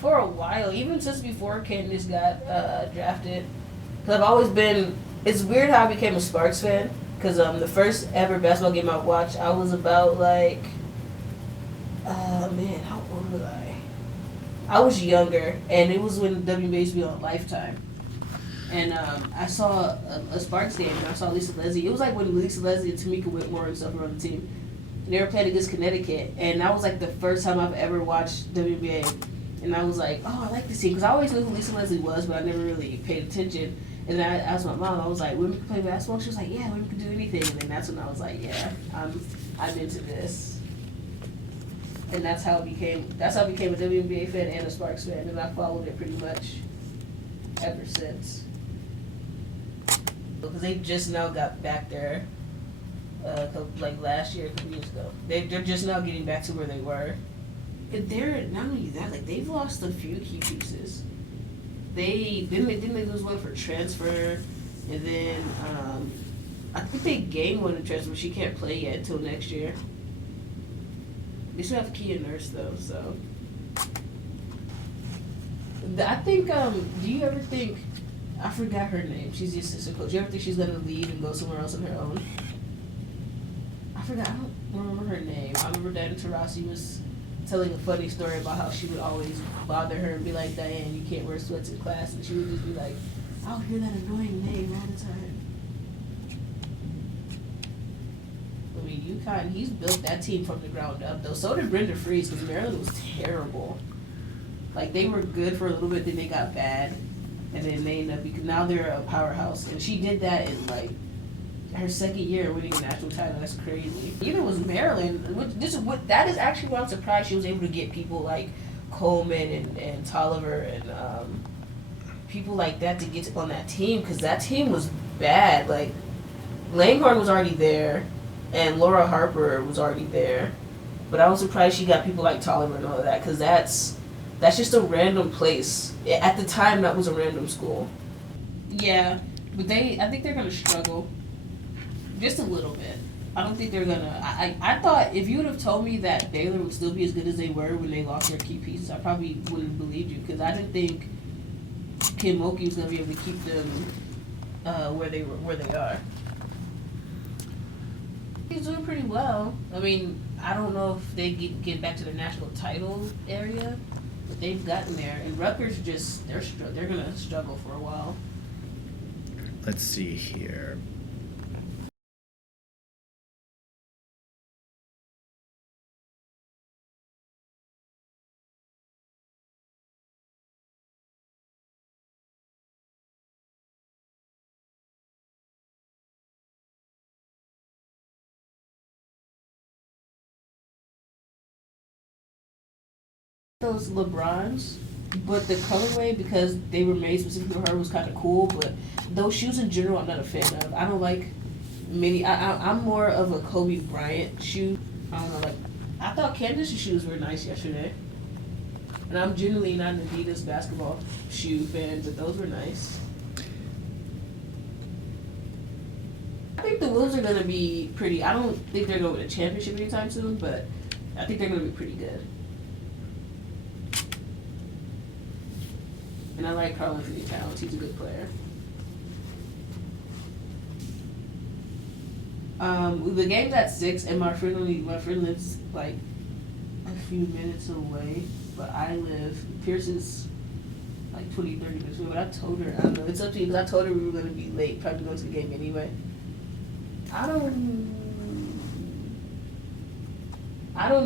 For a while, even since before Candace got drafted. Because I've always been. It's weird how I became a Sparks fan. Because the first ever basketball game I watched, I was about like. Man, how old was I? I was younger, and it was when WNBA used to be on Lifetime. And I saw a Sparks game, and I saw Lisa Leslie. It was like when Lisa Leslie and Tamika Whitmore and stuff were on the team. And they were playing against Connecticut, and that was like the first time I've ever watched WNBA. And I was like, oh, I like this team, because I always knew who Lisa Leslie was, but I never really paid attention. And then I asked my mom, I was like, women can play basketball? She was like, yeah, women can do anything. And then that's when I was like, yeah, I'm into this. And that's how I became a WNBA fan and a Sparks fan, and I followed it pretty much ever since. Because they just now got back there, like last year, a couple years ago. They're just now getting back to where they were. And they're not only that, like they've lost a few key pieces. They lose one for transfer, and then I think they gained one in transfer. She can't play yet until next year. They still have Kia Nurse though, so I think. Do you ever think? I forgot her name. She's the assistant coach. Do you ever think she's gonna leave and go somewhere else on her own? I forgot. I don't remember her name. I remember Diana Taurasi was telling a funny story about how she would always bother her and be like, Diane, you can't wear sweats in class, and she would just be like, I'll hear that annoying name all the time. I mean, UConn, he's built that team from the ground up, though. So did Brenda Freeze, because Maryland was terrible. Like, they were good for a little bit, then they got bad. And then they ended up, because now they're a powerhouse. And she did that in, like, her second year winning a national title. That's crazy. Even was Maryland. That is actually why I'm surprised she was able to get people like Coleman and Tolliver and people like that to get on that team, because that team was bad. Like, Langhorne was already there, and Laura Harper was already there, but I was surprised she got people like Tolliver and all of that, because that's just a random place. At the time, that was a random school. Yeah, but I think they're gonna struggle, just a little bit. I don't think they're gonna. I thought if you would have told me that Baylor would still be as good as they were when they lost their key pieces, I probably wouldn't have believed you, because I didn't think Kim Mulkey was gonna be able to keep them where they are. He's doing pretty well. I mean, I don't know if they get back to the national title area, but they've gotten there. And Rutgers they're gonna struggle for a while. Let's see here. Those LeBrons, but the colorway, because they were made specifically for her, was kind of cool. But those shoes in general, I'm not a fan of. I don't like many. I'm more of a Kobe Bryant shoe. I don't know. Like, I thought Candace's shoes were nice yesterday, and I'm generally not an Adidas basketball shoe fan, but those were nice. I think the Wolves are gonna be pretty. I don't think they're going to win a championship anytime soon, but I think they're gonna be pretty good. And I like Karl Anthony Towns. He's a good player. The game's at 6, and my friend lives like a few minutes away, but Pierce is like 20, 30 minutes away. But I told her, I don't know, it's up to you, because I told her we were going to be late, probably going to the game anyway. I don't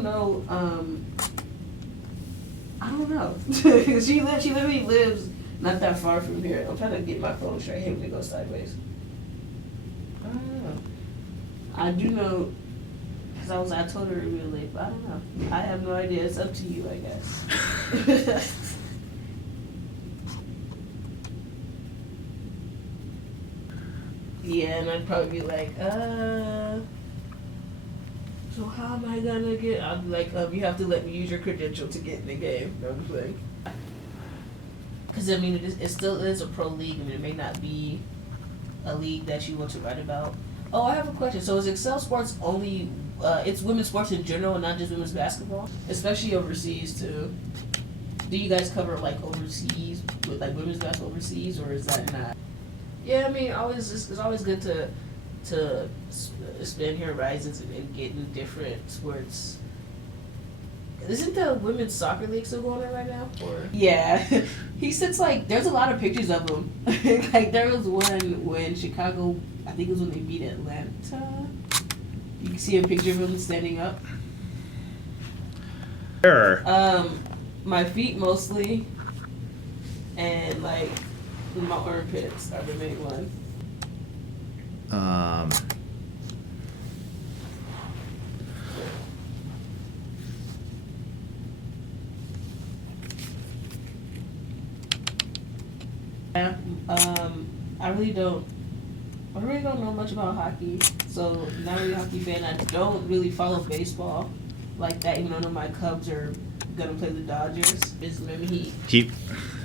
know. I don't know. She literally lives not that far from here. I'm trying to get my phone straight. I hate when it goes sideways. I don't know. I do know, because I told her we were late, but I don't know. I have no idea. It's up to you, I guess. Yeah, and I'd probably be like, so how am I gonna get? I'll be like, you have to let me use your credential to get in the game. No, I'm playing. Because I mean, it still is a pro league. I mean, it may not be a league that you want to write about. Oh, I have a question. So is Excel Sports only? It's women's sports in general, and not just women's basketball, especially overseas too. do you guys cover like overseas with like women's basketball overseas, or is that not? Yeah, I mean, it's always good to expand your horizons and get in different sports. Isn't the women's soccer league still going on right now? Or yeah, he sits like there's a lot of pictures of him. Like there was one when Chicago, I think it was when they beat Atlanta. You can see a picture of him standing up. Sure. My feet mostly, and like my armpits are the main one. Yeah, I really don't know much about hockey, so not really a hockey fan. I don't really follow baseball like that, even though I know my Cubs are gonna play the Dodgers. Maybe he,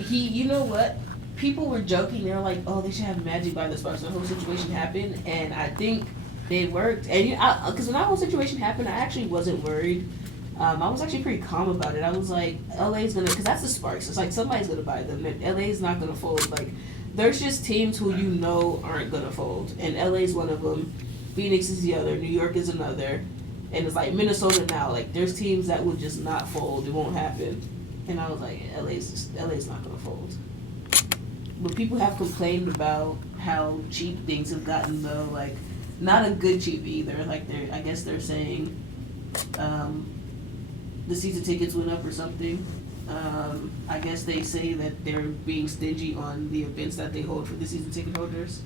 you know what? People were joking. They were like, "Oh, they should have Magic by the Sparks." The whole situation happened, and I think it worked. And because when that whole situation happened, I actually wasn't worried. I was actually pretty calm about it. I was like, LA's gonna, because that's the Sparks. It's like somebody's gonna buy them. And LA's not gonna fold. Like, there's just teams who you know aren't gonna fold, and LA's one of them. Phoenix is the other. New York is another. And it's like Minnesota now. Like, there's teams that will just not fold. It won't happen. And I was like, LA's not gonna fold. But people have complained about how cheap things have gotten, though. Like, not a good cheap either. Like, I guess they're saying, the season tickets went up or something. I guess they say that they're being stingy on the events that they hold for the season ticket holders.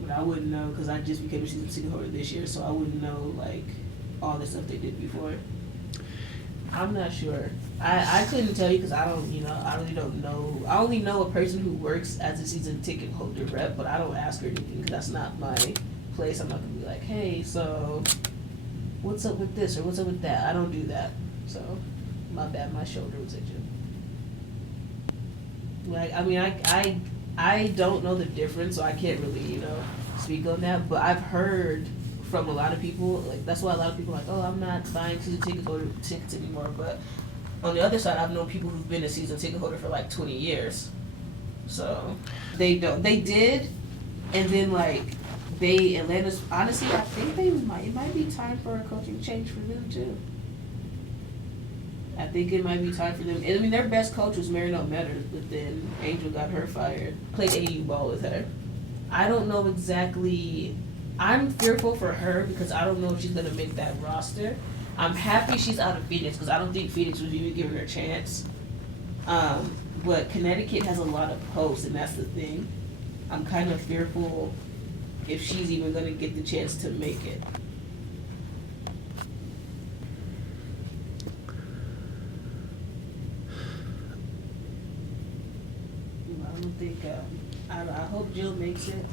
But I wouldn't know, because I just became a season ticket holder this year, so I wouldn't know, like, all the stuff they did before. I'm not sure. I couldn't tell you, because I really don't know. I only know a person who works as a season ticket holder rep, but I don't ask her anything, because that's not my place. I'm not going to be like, hey, so what's up with this or what's up with that? I don't do that. So, my bad, my shoulder was itching. Like, I mean, I don't know the difference, so I can't really, speak on that. But I've heard from a lot of people, like, that's why a lot of people are like, oh, I'm not buying season tickets anymore. But on the other side, I've known people who've been a season ticket holder for like 20 years. So, they did, and then, like, Atlanta's, honestly, I think it might be time for a coaching change for them too. I think it might be time for them. I mean, their best coach was Marino Metters, but then Angel got her fired. Played AU ball with her. I don't know exactly. I'm fearful for her because I don't know if she's going to make that roster. I'm happy she's out of Phoenix because I don't think Phoenix was even giving her a chance. But Connecticut has a lot of posts, and that's the thing. I'm kind of fearful if she's even going to get the chance to make it. I don't think, I hope Jill makes it.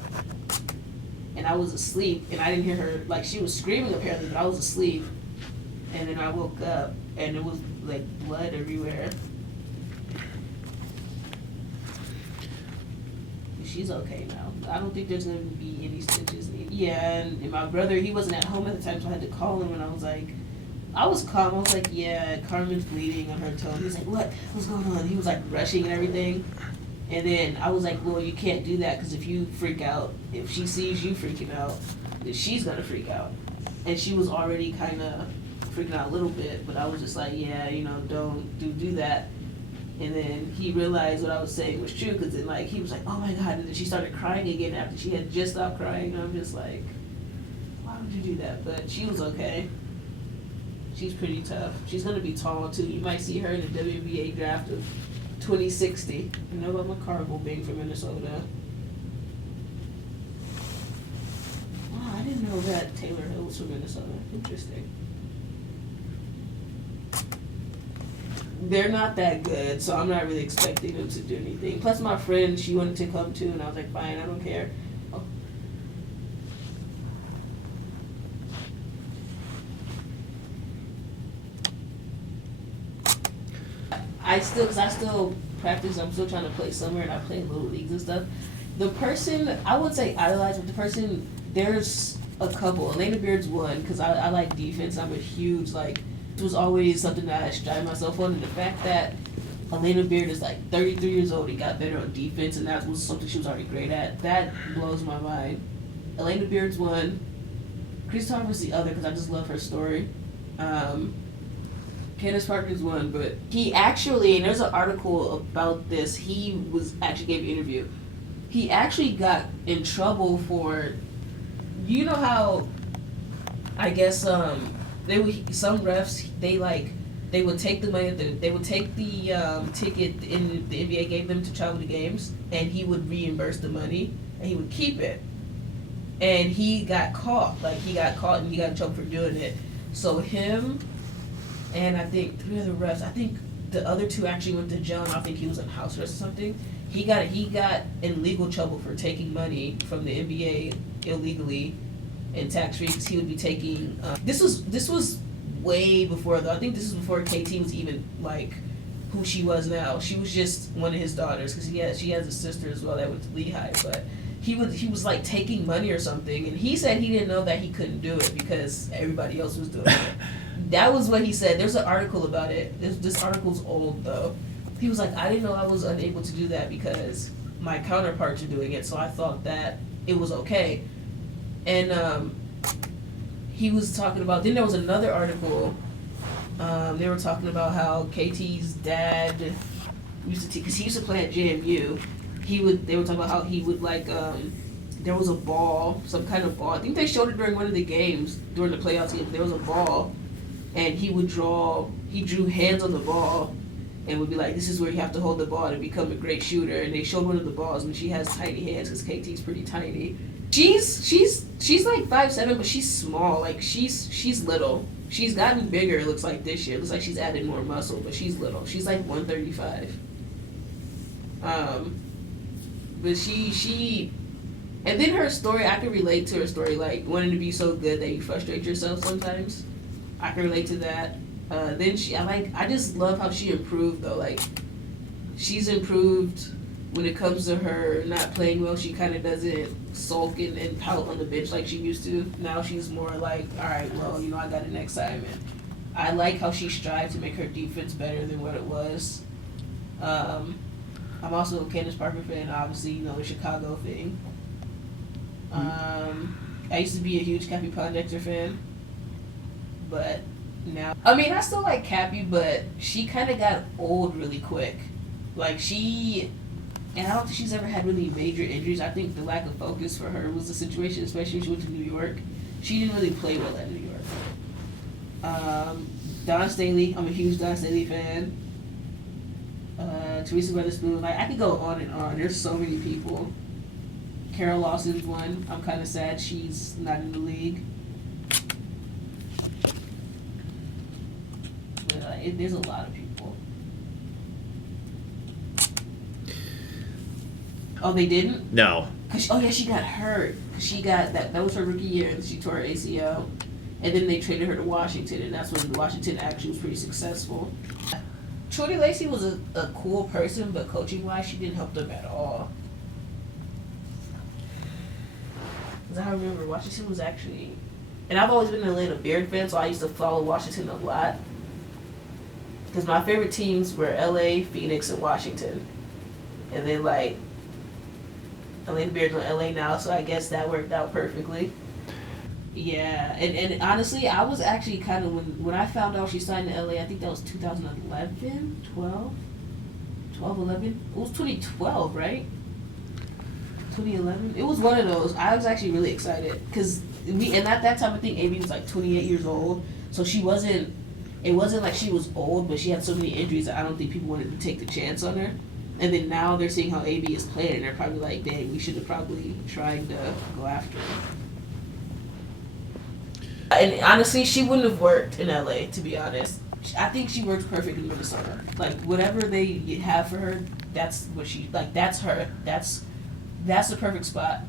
And I was asleep, and I didn't hear her, like, she was screaming apparently, but I was asleep. And then I woke up, and it was, like, blood everywhere. She's okay now. I don't think there's going to be any stitches needed. Yeah, and my brother, he wasn't at home at the time, so I had to call him, and I was calm. I was like, yeah, Carmen's bleeding on her toe. He was like, what? What's going on? He was, like, rushing and everything. And then I was like, well, you can't do that, because if you freak out, if she sees you freaking out, then she's going to freak out. And she was already kind of freaking out a little bit, but I was just like, yeah, don't do that. And then he realized what I was saying was true, because then, like, he was like, oh my God. And then she started crying again after she had just stopped crying. And I'm just like, why would you do that? But she was okay. She's pretty tough. She's going to be tall, too. You might see her in the WNBA draft of 2060. You know about McCarville being from Minnesota. Wow, I didn't know that Taylor Hill was from Minnesota. Interesting. They're not that good, so I'm not really expecting them to do anything. Plus, my friend, she wanted to come too, and I was like, fine, I don't care. Oh. I still practice. I'm still trying to play summer, and I play little leagues and stuff. The person, I would say idolize, but the person, there's a couple. Elena Beard's one, because I like defense. I'm a huge, like, was always something that I strive myself on, and the fact that Elena Beard is like 33 years old and got better on defense, and that was something she was already great at, that blows my mind. Elena Beard's one. Kristul was the other because I just love her story. Candace Parker's one, but he actually, and there's an article about this, he was actually gave an interview. He actually got in trouble for, you know how, I guess, some refs, they would take the money, they would take the ticket the NBA gave them to travel to games, and he would reimburse the money, and he would keep it. And he got caught, and he got in trouble for doing it. So him and I think 3 other refs, I think the other 2 actually went to jail, and I think he was in house arrest or something. He got in legal trouble for taking money from the NBA illegally and tax-free, because he would be taking, this was way before though. I think this is before KT was even like who she was now. She was just one of his daughters, because she has a sister as well that went to Lehigh, but he was like taking money or something, and he said he didn't know that he couldn't do it because everybody else was doing it. That was what he said. There's an article about it. This article's old though. He was like, I didn't know I was unable to do that because my counterparts are doing it, so I thought that it was okay. And he was talking about, then there was another article, they were talking about how KT's dad used to, because he used to play at JMU, they were talking about how he would like, there was a ball, some kind of ball, I think they showed it during one of the games, during the playoffs game, there was a ball, and he drew hands on the ball, and would be like, this is where you have to hold the ball to become a great shooter, and they showed one of the balls, and she has tiny hands, because KT's pretty tiny. She's like 5'7", but she's small. Like she's little. She's gotten bigger. It looks like this year. It looks like she's added more muscle, but she's little. She's like 135. But she, and then her story. I can relate to her story. Like wanting to be so good that you frustrate yourself sometimes. I can relate to that. Then I just love how she improved though. Like she's improved. When it comes to her not playing well, she kind of doesn't sulk and pout on the bench like she used to. Now she's more like, all right, well, I got it next time. And I like how she strived to make her defense better than what it was. I'm also a Candace Parker fan, obviously, the Chicago thing. I used to be a huge Cappy Pondexter fan, but now, I still like Cappy, but she kind of got old really quick. And I don't think she's ever had really major injuries. I think the lack of focus for her was the situation, especially when she went to New York. She didn't really play well at New York. Dawn Staley, I'm a huge Dawn Staley fan. Teresa Weatherspoon, I could go on and on. There's so many people. Carol Lawson's one. I'm kind of sad she's not in the league. But there's a lot of people. Oh, they didn't? No. She got hurt. She got that was her rookie year, and she tore her ACL. And then they traded her to Washington, and that's when Washington actually was pretty successful. Trudy Lacey was a cool person, but coaching-wise, she didn't help them at all. Because I remember Washington was actually... And I've always been an Atlanta Beard fan, so I used to follow Washington a lot. Because my favorite teams were LA, Phoenix, and Washington. And then, Atlanta Beard's on LA now, so I guess that worked out perfectly. Yeah, and honestly, I was actually kind of, when I found out she signed to LA, I think that was 2011, 12, 11? It was 2012, right? 2011? It was one of those. I was actually really excited, because and at that time, I think AB was 28 years old, so it wasn't like she was old, but she had so many injuries that I don't think people wanted to take the chance on her. And then now they're seeing how AB is playing, and they're probably like, dang, we should have probably tried to go after her. And honestly, she wouldn't have worked in LA, to be honest. I think she works perfect in Minnesota. Whatever they have for her, that's what that's her. That's the perfect spot.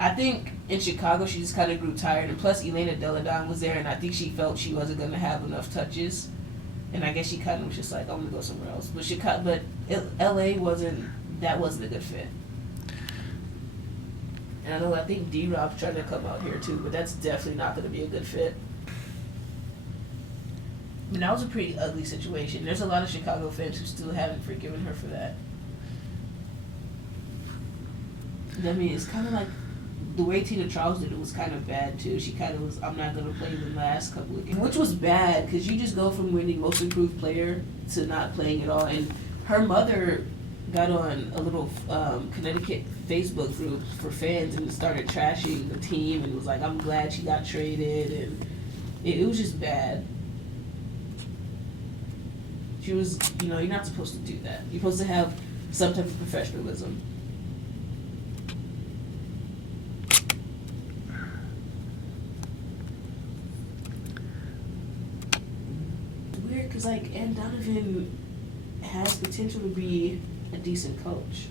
I think in Chicago, she just kind of grew tired. And plus, Elena Deladon was there, and I think she felt she wasn't going to have enough touches. And I guess she kind of was just like, I'm going to go somewhere else. But LA wasn't a good fit. And I think D-Rob's trying to come out here too, but that's definitely not going to be a good fit. I mean, that was a pretty ugly situation. There's a lot of Chicago fans who still haven't forgiven her for that. I mean, it's kind of like the way Tina Charles did it was kind of bad too. She kind of was, I'm not gonna play the last couple of games, which was bad because you just go from winning Most Improved Player to not playing at all. And her mother got on a little Connecticut Facebook group for fans and started trashing the team and was like, I'm glad she got traded, and it was just bad. She was, you're not supposed to do that. You're supposed to have some type of professionalism. It's weird because, like, Ann Donovan has potential to be a decent coach.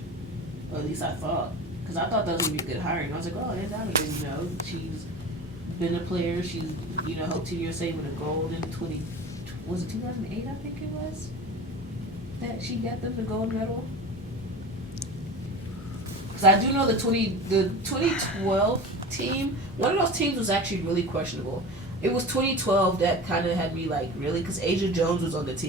Or at least I thought. Because I thought that was going to be a good hiring. I was like, oh, Ann Donovan, she's been a player. She's, helped Team USA win a gold in 2008, I think it was, that she got them the gold medal. Because I do know the 2012 team, one of those teams was actually really questionable. It was 2012 that kind of had me like, really? Because Asia Jones was on the team.